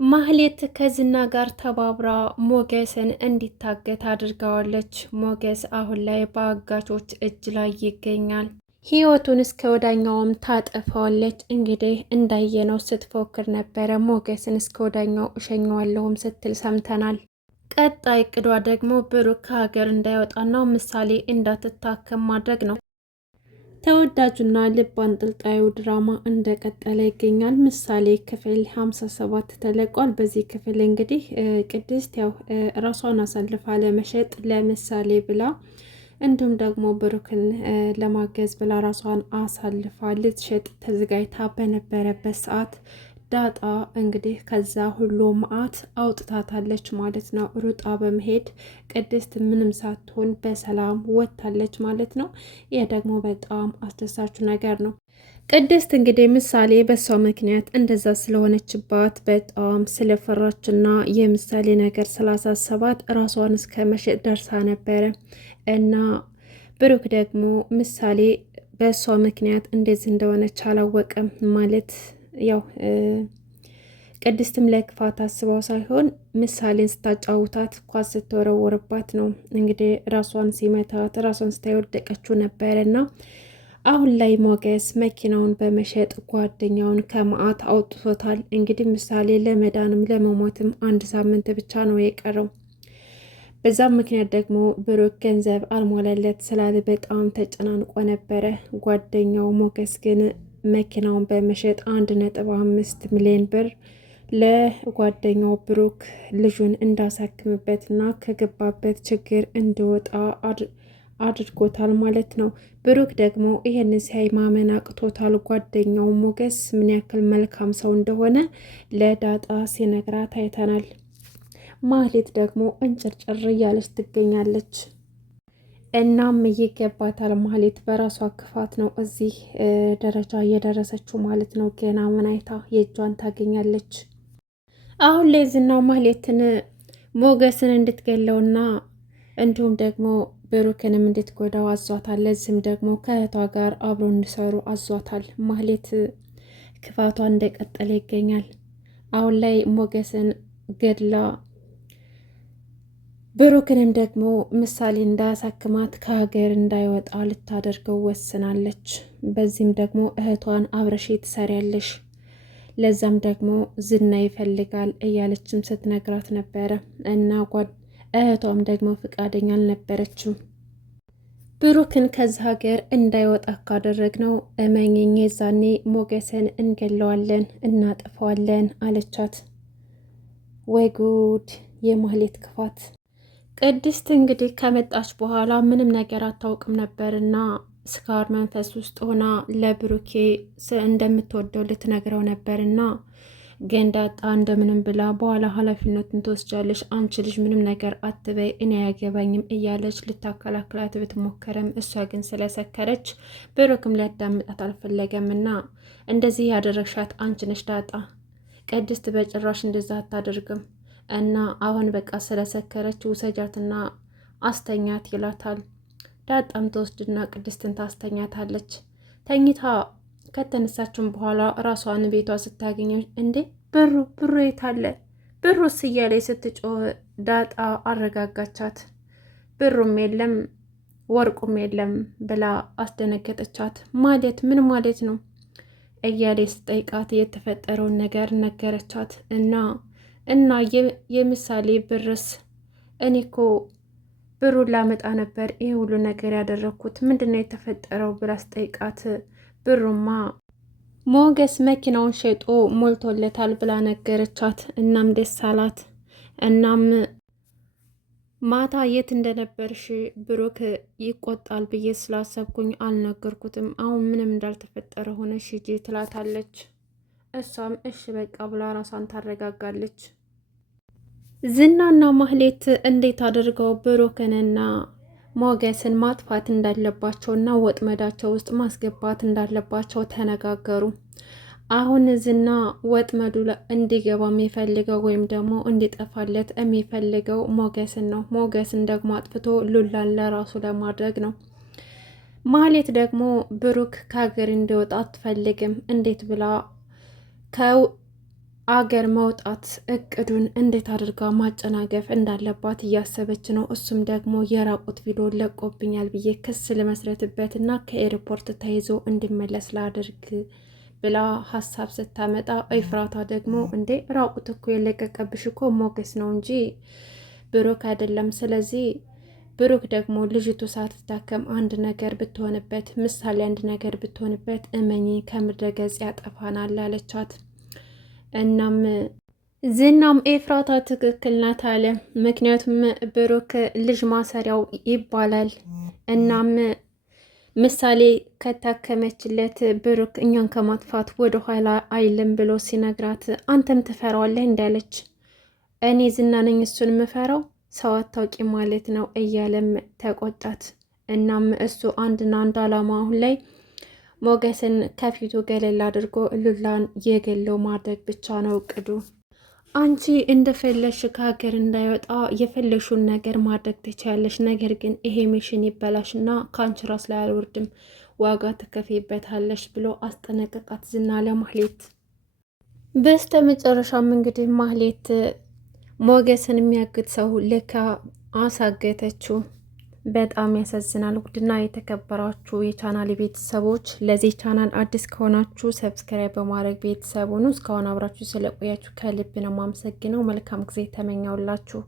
ማህሌት ከዝና ጋር ተባብራ ሞገስን እንዲታገት አድርጋዋለች። ሞገስ አሁን ላይ በአጋቾች እጅ ላይ ይገኛል። ህይወቱን እስከ ወዳኛውም ታጠፋዋለች። እንግዲህ እንዳየነው ስትፎክር ነበረ። ሞገስን እስከ ወዳኛው እሸኘዋለሁም ስትል ሰምተናል። ቀጣይ እቅዷ ደግሞ ብሩክ ከሀገር እንዳይወጣና ምሳሌ እንዳትታከም ማድረግ ነው። ተወዳጁና ልብ አንጠልጣዩ ድራማ እንደቀጠለ ይገኛል። ምሳሌ ክፍል 57 ተለቋል። በዚህ ክፍል እንግዲህ ቅድስት ያው ራሷን አሳልፋ ለመሸጥ ለምሳሌ ብላ እንዲሁም ደግሞ ብሩክን ለማገዝ ብላ ራሷን አሳልፋ ልትሸጥ ተዘጋጅታ በነበረበት ሰዓት ዳጣ እንግዲህ ከዛ ሁሉ መዓት አውጥታታለች ማለት ነው። ሩጣ በመሄድ ቅድስት ምንም ሳትሆን በሰላም ወጥታለች ማለት ነው። ይህ ደግሞ በጣም አስደሳች ነገር ነው። ቅድስት እንግዲህ ምሳሌ በሷ ምክንያት እንደዛ ስለሆነችባት በጣም ስለፈራችና የምሳሌ ነገር ስላሳሰባት ራሷን እስከ መሸጥ ደርሳ ነበረ እና ብሩክ ደግሞ ምሳሌ በእሷ ምክንያት እንደዚህ እንደሆነች አላወቀም ማለት ያው ቅድስትም ለክፋት አስበው ሳይሆን ምሳሌን ስታጫውታት ኳስ ስትወረወርባት ነው እንግዲህ ራሷን ሲመታት ራሷን ስታይወደቀችው ነበረና አሁን ላይ ሞገስ መኪናውን በመሸጥ ጓደኛውን ከመዓት አውጥቶታል። እንግዲህ ምሳሌ ለመዳንም ለመሞትም አንድ ሳምንት ብቻ ነው የቀረው። በዛም ምክንያት ደግሞ ብሩክ ገንዘብ አልሞላለት ስላለ በጣም ተጨናንቆ ነበረ። ጓደኛው ሞገስ ግን መኪናውን በመሸጥ 1.5 ሚሊዮን ብር ለጓደኛው ብሩክ ልጁን እንዳሳክምበትና ከገባበት ችግር እንዲወጣ አድርጎታል ማለት ነው። ብሩክ ደግሞ ይህንን ሲያይ ማመን አቅቶታል። ጓደኛው ሞገስ ምን ያክል መልካም ሰው እንደሆነ ለዳጣ ሲነግራት አይተናል። ማህሌት ደግሞ እንጭርጭር እያለች ትገኛለች። እናም ይገባታል። ማህሌት በራሷ ክፋት ነው እዚህ ደረጃ እየደረሰችው ማለት ነው። ገና ምን አይታ የእጇን ታገኛለች። አሁን ላይ ዝናው ማህሌትን ሞገስን እንድትገለውና እንዲሁም ደግሞ ብሩክንም እንድትጎዳው አዟታል። ለዚህም ደግሞ ከእህቷ ጋር አብሮ እንዲሰሩ አዟታል። ማህሌት ክፋቷ እንደቀጠለ ይገኛል። አሁን ላይ ሞገስን ገድላ ብሩክንም ደግሞ ምሳሌ እንዳያሳክማት ከሀገር እንዳይወጣ ልታደርገው ወስናለች። በዚህም ደግሞ እህቷን አብረሽ ትሰሪያለሽ፣ ለዛም ደግሞ ዝና ይፈልጋል እያለችም ስትነግራት ነበረ እና እህቷም ደግሞ ፍቃደኛ አልነበረችም። ብሩክን ከዚህ ሀገር እንዳይወጣ ካደረግነው እመኝኝ የዛኔ ሞገስን እንገለዋለን እናጠፋዋለን አለቻት። ወይ ጉድ! የማህሌት ክፋት። ቅድስት እንግዲህ ከመጣች በኋላ ምንም ነገር አታውቅም ነበርና ስካር መንፈስ ውስጥ ሆና ለብሩኬ እንደምትወደው ልትነግረው ነበርና ግን ዳጣ እንደምንም ብላ በኋላ ኃላፊነቱን ትወስጃለሽ፣ አንቺ ልጅ ምንም ነገር አትበይ፣ እኔ አያገባኝም እያለች ልታከላክላት ብትሞከረም እሷ ግን ስለሰከረች ብሩክም ሊያዳምጣት አልፈለገምና እንደዚህ ያደረግሻት አንቺ ነሽ ዳጣ፣ ቅድስት በጭራሽ እንደዛ አታደርግም እና አሁን በቃ ስለሰከረች ውሰጃትና አስተኛት ይላታል። ዳጣም ተወስድና ቅድስትን ታስተኛታለች። ተኝታ ከተነሳችም በኋላ ራሷን ቤቷ ስታገኘው እንዴ ብሩ የታለ ብሩስ እያለች ስትጮህ ዳጣ አረጋጋቻት። ብሩም የለም ወርቁም የለም ብላ አስደነገጠቻት። ማለት ምን ማለት ነው እያለች ስጠይቃት የተፈጠረውን ነገር ነገረቻት። እና የምሳሌ ብርስ እኔ እኮ ብሩን ላመጣ ነበር ይህ ሁሉ ነገር ያደረግኩት ምንድነው የተፈጠረው ብላ ስጠይቃት ብሩማ ሞገስ መኪናውን ሸጦ ሞልቶለታል ብላ ነገረቻት። እናም ደስ አላት። እናም ማታ የት እንደነበርሽ ብሩክ ይቆጣል ብዬ ስላሰብኩኝ አልነገርኩትም፣ አሁን ምንም እንዳልተፈጠረ ሆነሽ ሂጂ ትላታለች። እሷም እሺ በቃ ብላ ራሷን ታረጋጋለች። ዝናና ማህሌት እንዴት አድርገው ብሩክንና ሞገስን ማጥፋት እንዳለባቸውና ወጥመዳቸው ውስጥ ማስገባት እንዳለባቸው ተነጋገሩ። አሁን ዝና ወጥመዱ እንዲገባ የሚፈልገው ወይም ደግሞ እንዲጠፋለት የሚፈልገው ሞገስን ነው። ሞገስን ደግሞ አጥፍቶ ሉላን ለራሱ ለማድረግ ነው። ማህሌት ደግሞ ብሩክ ከሀገር እንዲወጣ አትፈልግም። እንዴት ብላ አገር መውጣት እቅዱን እንዴት አድርጋ ማጨናገፍ እንዳለባት እያሰበች ነው። እሱም ደግሞ የራቁት ቪዲዮ ለቆብኛል ብዬ ክስ ልመስረትበት እና ከኤርፖርት ተይዞ እንዲመለስ ላድርግ ብላ ሀሳብ ስታመጣ ኤፍራታ ደግሞ እንዴ ራቁት እኮ የለቀቀብሽ እኮ ሞገስ ነው እንጂ ብሩክ አይደለም። ስለዚህ ብሩክ ደግሞ ልጅቱ ሳትታከም አንድ ነገር ብትሆንበት ምሳሌ አንድ ነገር ብትሆንበት እመኚ ከምድረ ገጽ ያጠፋናል አለቻት። እናም ዝናም ኤፍራታ ትክክል ናት አለ። ምክንያቱም ብሩክ ልጅ ማሰሪያው ይባላል። እናም ምሳሌ ከታከመችለት ብሩክ እኛን ከማጥፋት ወደ ኋላ አይልም ብሎ ሲነግራት አንተም ትፈራዋለህ እንዳለች እኔ ዝና ነኝ እሱን የምፈራው ሰው አታውቂ ማለት ነው እያለም ተቆጣት። እናም እሱ አንድና አንድ አላማ አሁን ላይ ሞገስን ከፊቱ ገለል አድርጎ ሉላን የገለው ማድረግ ብቻ ነው እቅዱ። አንቺ እንደፈለሽ ከሀገር እንዳይወጣ የፈለሹን ነገር ማድረግ ትችያለሽ፣ ነገር ግን ይሄ ሚሽን ይበላሽና ከአንቺ ራስ ላይ አልወርድም፣ ዋጋ ትከፊበታለሽ ብሎ አስጠነቀቃት ዝና ለማህሌት። በስተ መጨረሻም እንግዲህ ማህሌት ሞገስን የሚያግድ ሰው ልካ አሳገተችው። በጣም ያሳዝናል። ውድና የተከበራችሁ የቻናል ቤተሰቦች ለዚህ ቻናል አዲስ ከሆናችሁ ሰብስክራይብ በማድረግ ቤተሰቡን እስካሁን አብራችሁ ስለቆያችሁ ከልብ ነው ማመሰግነው። መልካም ጊዜ ተመኘውላችሁ።